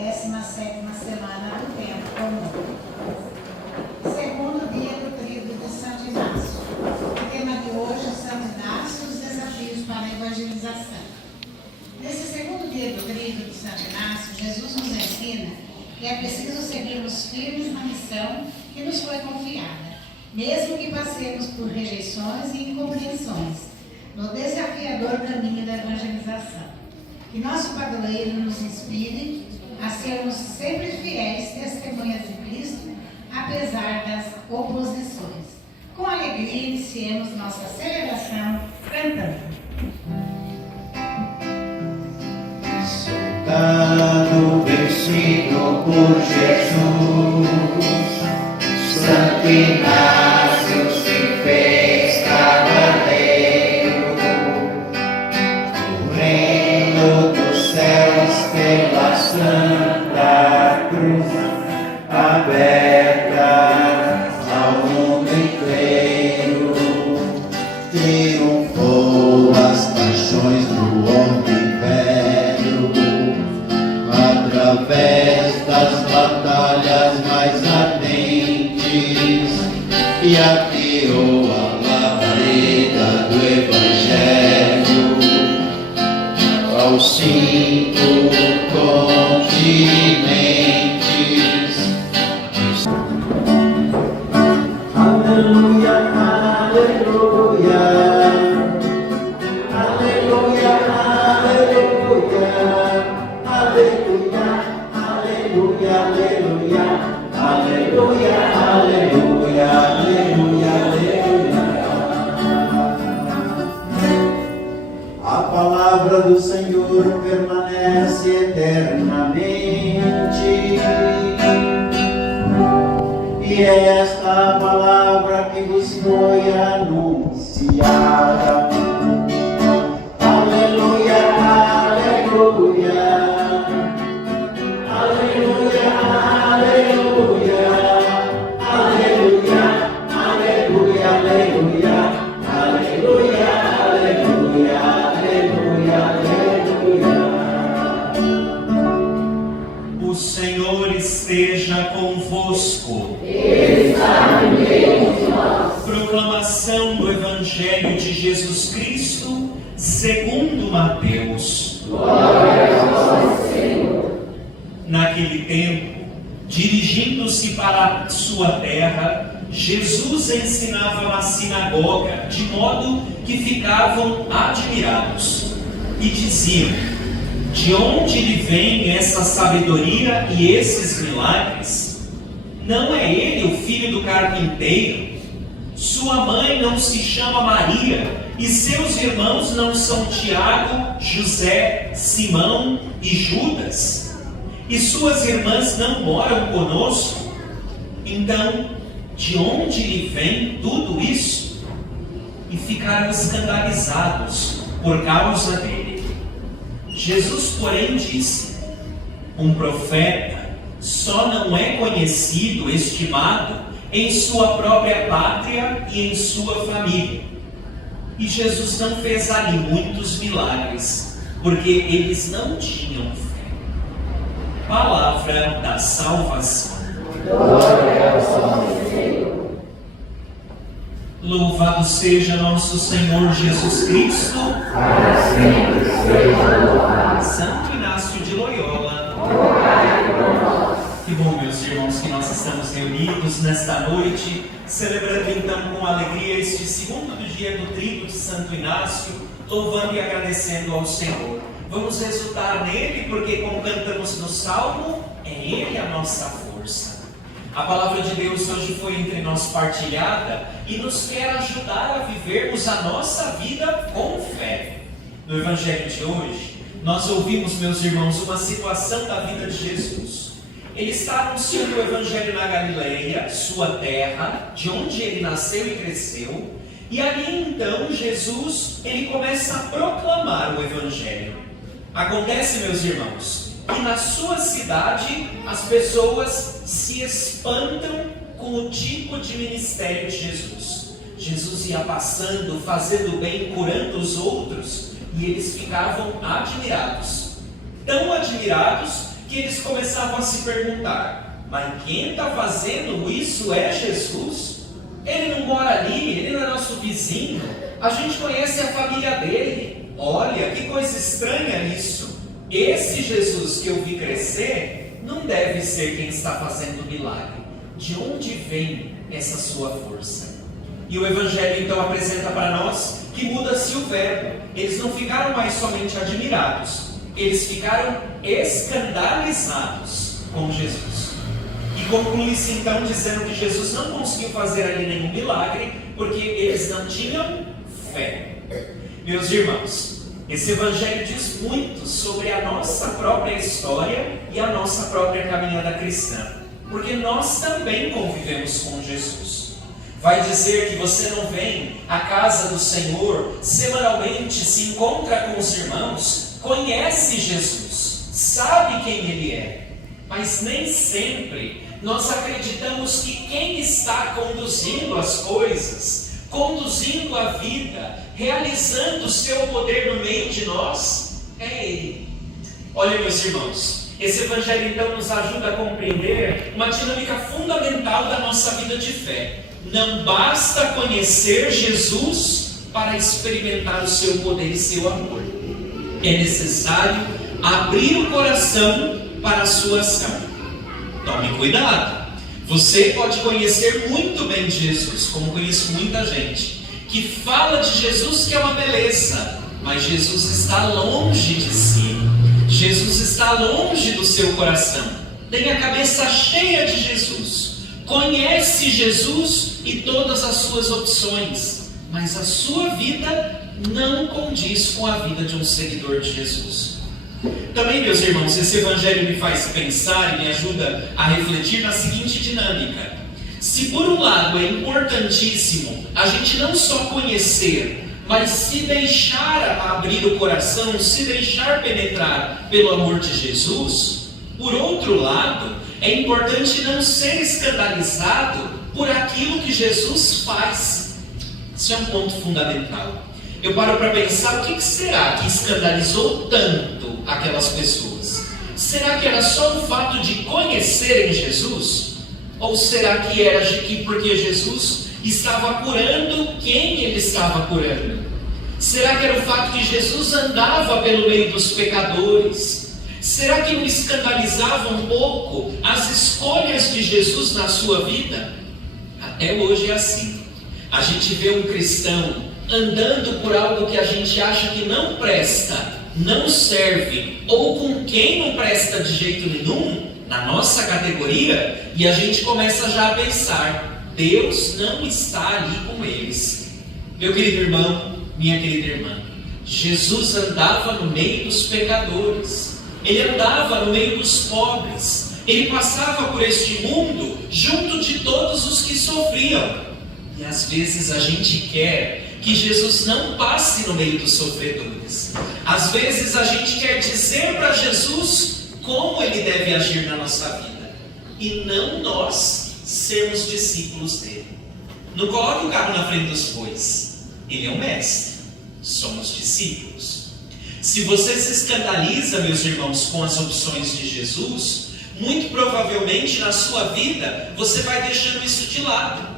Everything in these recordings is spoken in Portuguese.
17ª semana do tempo comum. Segundo dia do trido de Santo Inácio. O tema de hoje é Santo Inácio e os desafios para a evangelização. Nesse segundo dia do trido de Santo Inácio, Jesus nos ensina que é preciso seguirmos firmes na missão que nos foi confiada, mesmo que passemos por rejeições e incompreensões, no desafiador caminho da evangelização. Que nosso padroeiro nos inspire a sermos sempre fiéis testemunhas de Cristo, apesar das oposições. Com alegria, iniciemos nossa celebração cantando. Soldado vencido por Jesus, Santo Inácio se fez cavaleiro, o reino dos céus pela Santa Cruz, aberta ao mundo inteiro, triunfou as paixões do homem velho, através das batalhas mais ardentes, e afiou a labareda do Evangelho aos 5 continentes. Aleluia, aleluia, aleluia, aleluia, aleluia, aleluia, aleluia, aleluia, aleluia, aleluia, aleluia. A palavra do Senhor permanece eternamente, e é esta a palavra que vos foi anunciada. Aleluia, aleluia, aleluia, aleluia, aleluia, aleluia, aleluia, aleluia, aleluia, aleluia, aleluia. O Senhor esteja convosco. Está no meio de nós. Proclamação do Evangelho de Jesus Cristo segundo Mateus. Glória a vós, Senhor. Naquele tempo, dirigindo-se para a sua terra, Jesus ensinava na sinagoga, de modo que ficavam admirados e diziam: de onde lhe vem essa sabedoria e esses milagres? Não é ele o filho do carpinteiro? Sua mãe não se chama Maria, e seus irmãos não são Tiago, José, Simão e Judas? E suas irmãs não moram conosco? Então, de onde lhe vem tudo isso? E ficaram escandalizados por causa dele. Jesus, porém, disse: um profeta só não é conhecido, estimado, em sua própria pátria e em sua família. E Jesus não fez ali muitos milagres, porque eles não tinham fé. Palavra da salvação. Glória a vós, Senhor. Louvado seja nosso Senhor Jesus Cristo. Para sempre seja louvado. Santo Inácio de Loyola. Rogai por nós. Que bom, meus irmãos, que nós estamos reunidos nesta noite, celebrando então com alegria este segundo dia do trido de Santo Inácio, louvando e agradecendo ao Senhor. Vamos exultar nele, porque, como cantamos no Salmo, é ele a nossa força. A palavra de Deus hoje foi entre nós partilhada e nos quer ajudar a vivermos a nossa vida com fé. No Evangelho de hoje, nós ouvimos, meus irmãos, uma situação da vida de Jesus. Ele está anunciando o Evangelho na Galileia, sua terra, de onde ele nasceu e cresceu, e ali então Jesus, ele começa a proclamar o Evangelho. Acontece, meus irmãos, que na sua cidade as pessoas se espantam com o tipo de ministério de Jesus. Jesus ia passando, fazendo bem, curando os outros, e eles ficavam admirados. Tão admirados que eles começavam a se perguntar: mas quem está fazendo isso é Jesus? Ele não mora ali, ele não é nosso vizinho, a gente conhece a família dele. Olha, que coisa estranha isso. Esse Jesus que eu vi crescer não deve ser quem está fazendo o milagre. De onde vem essa sua força? E o Evangelho então apresenta para nós que muda-se o verbo. Eles não ficaram mais somente admirados, eles ficaram escandalizados com Jesus. E conclui-se então dizendo que Jesus não conseguiu fazer ali nenhum milagre, porque eles não tinham fé. Meus irmãos, esse Evangelho diz muito sobre a nossa própria história e a nossa própria caminhada cristã, porque nós também convivemos com Jesus. Vai dizer que você não vem à casa do Senhor semanalmente, se encontra com os irmãos, conhece Jesus, sabe quem Ele é, mas nem sempre nós acreditamos que quem está conduzindo as coisas, conduzindo a vida, realizando o seu poder no meio de nós, é Ele. Olha, meus irmãos, esse Evangelho então nos ajuda a compreender uma dinâmica fundamental da nossa vida de fé. Não basta conhecer Jesus para experimentar o seu poder e seu amor. É necessário abrir o coração para a sua ação. Tome cuidado. Você pode conhecer muito bem de Jesus, como conheço muita gente que fala de Jesus que é uma beleza, mas Jesus está longe de si. Jesus está longe do seu coração. Tem a cabeça cheia de Jesus, conhece Jesus e todas as suas opções, mas a sua vida não condiz com a vida de um seguidor de Jesus. Também, meus irmãos, esse Evangelho me faz pensar e me ajuda a refletir na seguinte dinâmica: se por um lado é importantíssimo a gente não só conhecer, mas se deixar abrir o coração, se deixar penetrar pelo amor de Jesus, por outro lado, é importante não ser escandalizado por aquilo que Jesus faz. Isso é um ponto fundamental. Eu paro para pensar, o que será que escandalizou tanto aquelas pessoas? Será que era só o fato de conhecerem Jesus? Ou será que era porque Jesus estava curando quem Ele estava curando? Será que era o fato que Jesus andava pelo meio dos pecadores? Será que não escandalizava um pouco as escolhas de Jesus na sua vida? Até hoje é assim. A gente vê um cristão andando por algo que a gente acha que não presta, não serve, ou com quem não presta de jeito nenhum, na nossa categoria, e a gente começa já a pensar: Deus não está ali com eles. Meu querido irmão, minha querida irmã, Jesus andava no meio dos pecadores, Ele andava no meio dos pobres, Ele passava por este mundo junto de todos os que sofriam. E às vezes a gente quer que Jesus não passe no meio dos sofredores. Às vezes a gente quer dizer para Jesus como Ele deve agir na nossa vida, e não nós sermos discípulos dele. Não coloque o carro na frente dos bois. Ele é o mestre, somos discípulos. Se você se escandaliza, meus irmãos, com as opções de Jesus, muito provavelmente na sua vida você vai deixando isso de lado.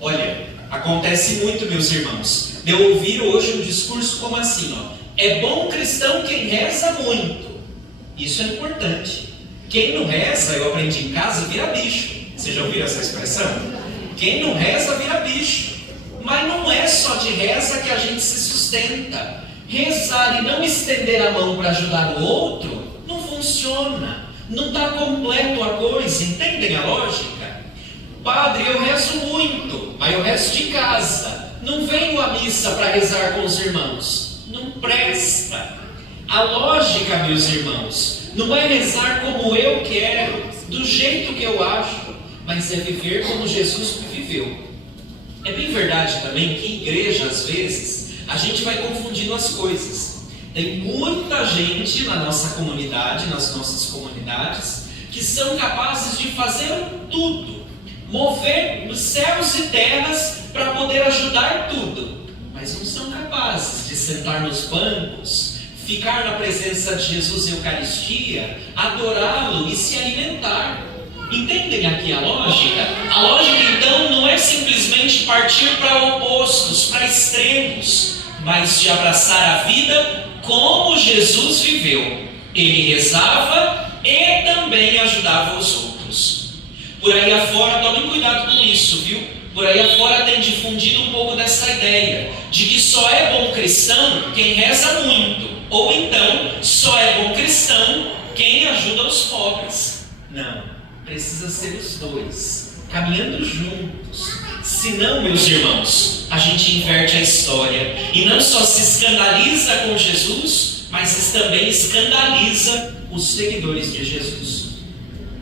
Olha, acontece muito, meus irmãos, de eu ouvir hoje um discurso como assim, é bom cristão quem reza muito. Isso é importante. Quem não reza, eu aprendi em casa, vira bicho. Vocês já ouviram essa expressão? Quem não reza, vira bicho. Mas não é só de reza que a gente se sustenta. Rezar e não estender a mão para ajudar o outro não funciona. Não está completo a coisa. Entendem a lógica? Padre, eu rezo muito, mas eu rezo de casa. Não venho à missa para rezar com os irmãos. Não presta. A lógica, meus irmãos, não é rezar como eu quero, do jeito que eu acho, mas é viver como Jesus viveu. É bem verdade também que em igreja, às vezes, a gente vai confundindo as coisas. Tem muita gente na nossa comunidade, nas nossas comunidades, que são capazes de fazer tudo, mover os céus e terras para poder ajudar tudo, mas não são capazes de sentar nos bancos, ficar na presença de Jesus em Eucaristia, adorá-lo e se alimentar. Entendem aqui a lógica? A lógica então não é simplesmente partir para opostos, para extremos, mas de abraçar a vida como Jesus viveu. Ele rezava e também ajudava os outros. Por aí afora, tomem cuidado com isso, viu? Por aí afora tem difundido um pouco dessa ideia de que só é bom cristão quem reza muito, ou então só é bom cristão quem ajuda os pobres. Não, precisa ser os dois, caminhando juntos. Senão, meus irmãos, a gente inverte a história e não só se escandaliza com Jesus, mas também escandaliza os seguidores de Jesus.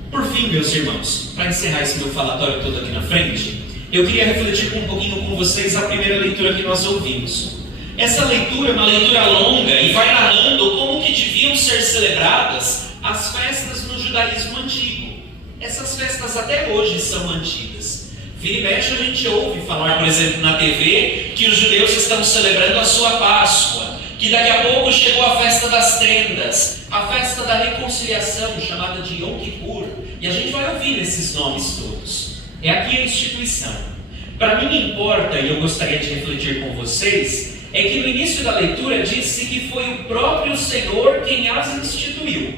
Por fim, meus irmãos, para encerrar esse meu falatório todo aqui na frente, eu queria refletir um pouquinho com vocês a primeira leitura que nós ouvimos. Essa leitura é uma leitura longa e vai narrando como que deviam ser celebradas as festas no judaísmo antigo. Essas festas até hoje são antigas. Vira e mexe a gente ouve falar, por exemplo, na TV, que os judeus estão celebrando a sua Páscoa, que daqui a pouco chegou a festa das tendas, a festa da reconciliação, chamada de Yom Kippur, e a gente vai ouvir esses nomes todos. É aqui a instituição. Para mim importa, e eu gostaria de refletir com vocês, é que no início da leitura disse que foi o próprio Senhor quem as instituiu.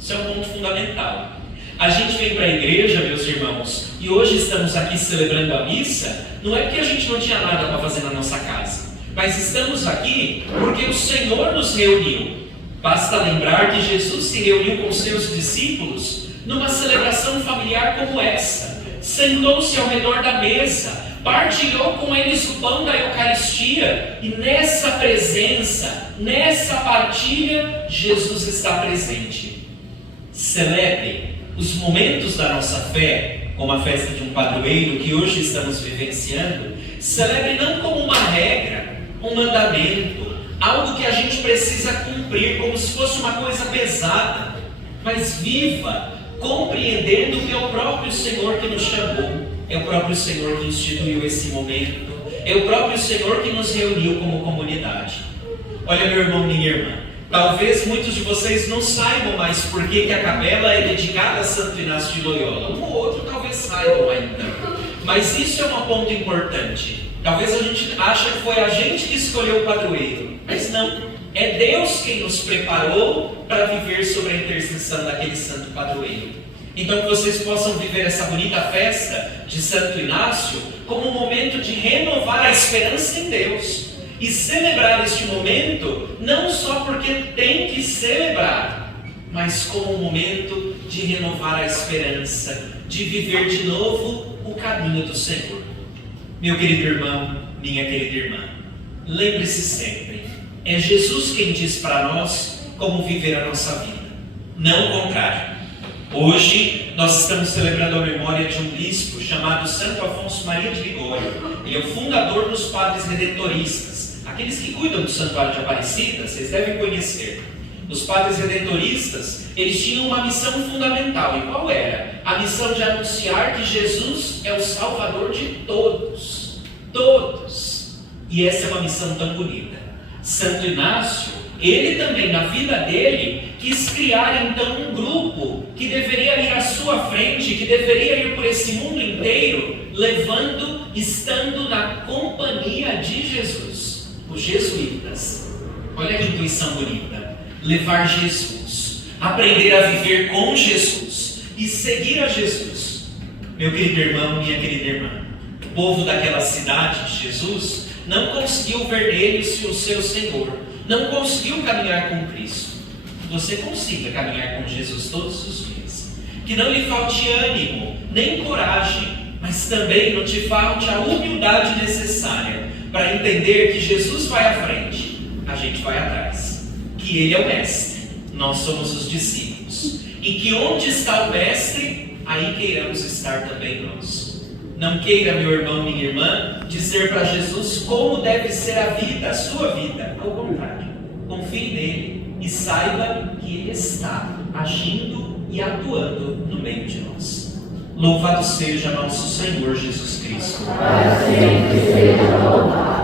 Isso é um ponto fundamental. A gente vem para a igreja, meus irmãos, e hoje estamos aqui celebrando a missa, não é porque a gente não tinha nada para fazer na nossa casa, mas estamos aqui porque o Senhor nos reuniu. Basta lembrar que Jesus se reuniu com seus discípulos numa celebração familiar como essa. Sentou-se ao redor da mesa, partilhou com eles o pão da Eucaristia, e nessa presença, nessa partilha, Jesus está presente. Celebre os momentos da nossa fé, como a festa de um padroeiro que hoje estamos vivenciando. Celebre não como uma regra, um mandamento, algo que a gente precisa cumprir como se fosse uma coisa pesada, mas viva compreendendo que é o próprio Senhor que nos chamou, é o próprio Senhor que instituiu esse momento, é o próprio Senhor que nos reuniu como comunidade. Olha, meu irmão, minha irmã, talvez muitos de vocês não saibam mais por que a capela é dedicada a Santo Inácio de Loyola. Um ou outro talvez saibam ainda, mas isso é um ponto importante. Talvez a gente ache que foi a gente que escolheu o padroeiro, mas não. É Deus quem nos preparou para viver sob a intercessão daquele santo padroeiro. Então que vocês possam viver essa bonita festa de Santo Inácio como um momento de renovar a esperança em Deus e celebrar este momento não só porque tem que celebrar, mas como um momento de renovar a esperança, de viver de novo o caminho do Senhor. Meu querido irmão, minha querida irmã, lembre-se sempre, é Jesus quem diz para nós como viver a nossa vida, não o contrário. Hoje nós estamos celebrando a memória de um bispo chamado Santo Afonso Maria de Ligório. Ele é o fundador dos Padres Redentoristas. Aqueles que cuidam do Santuário de Aparecida, vocês devem conhecer. Os Padres Redentoristas, eles tinham uma missão fundamental. E qual era? A missão de anunciar que Jesus é o Salvador de todos. Todos. E essa é uma missão tão bonita. Santo Inácio, ele também, na vida dele, quis criar então um grupo que deveria ir à sua frente, que deveria ir por esse mundo inteiro, levando, estando na companhia de Jesus. Os jesuítas. Olha que intuição bonita. Levar Jesus, aprender a viver com Jesus e seguir a Jesus. Meu querido irmão, minha querida irmã, o povo daquela cidade de Jesus não conseguiu ver nele o seu Senhor, não conseguiu caminhar com Cristo. Você consiga caminhar com Jesus todos os dias, que não lhe falte ânimo, nem coragem, mas também não te falte a humildade necessária para entender que Jesus vai à frente, a gente vai atrás, que Ele é o Mestre, nós somos os discípulos, e que onde está o Mestre, aí queiramos estar também nós. Não queira, meu irmão, minha irmã, dizer para Jesus como deve ser a vida, a sua vida. Ao contrário, confie nele e saiba que Ele está agindo e atuando no meio de nós. Louvado seja nosso Senhor Jesus Cristo. Para sempre seja louvado.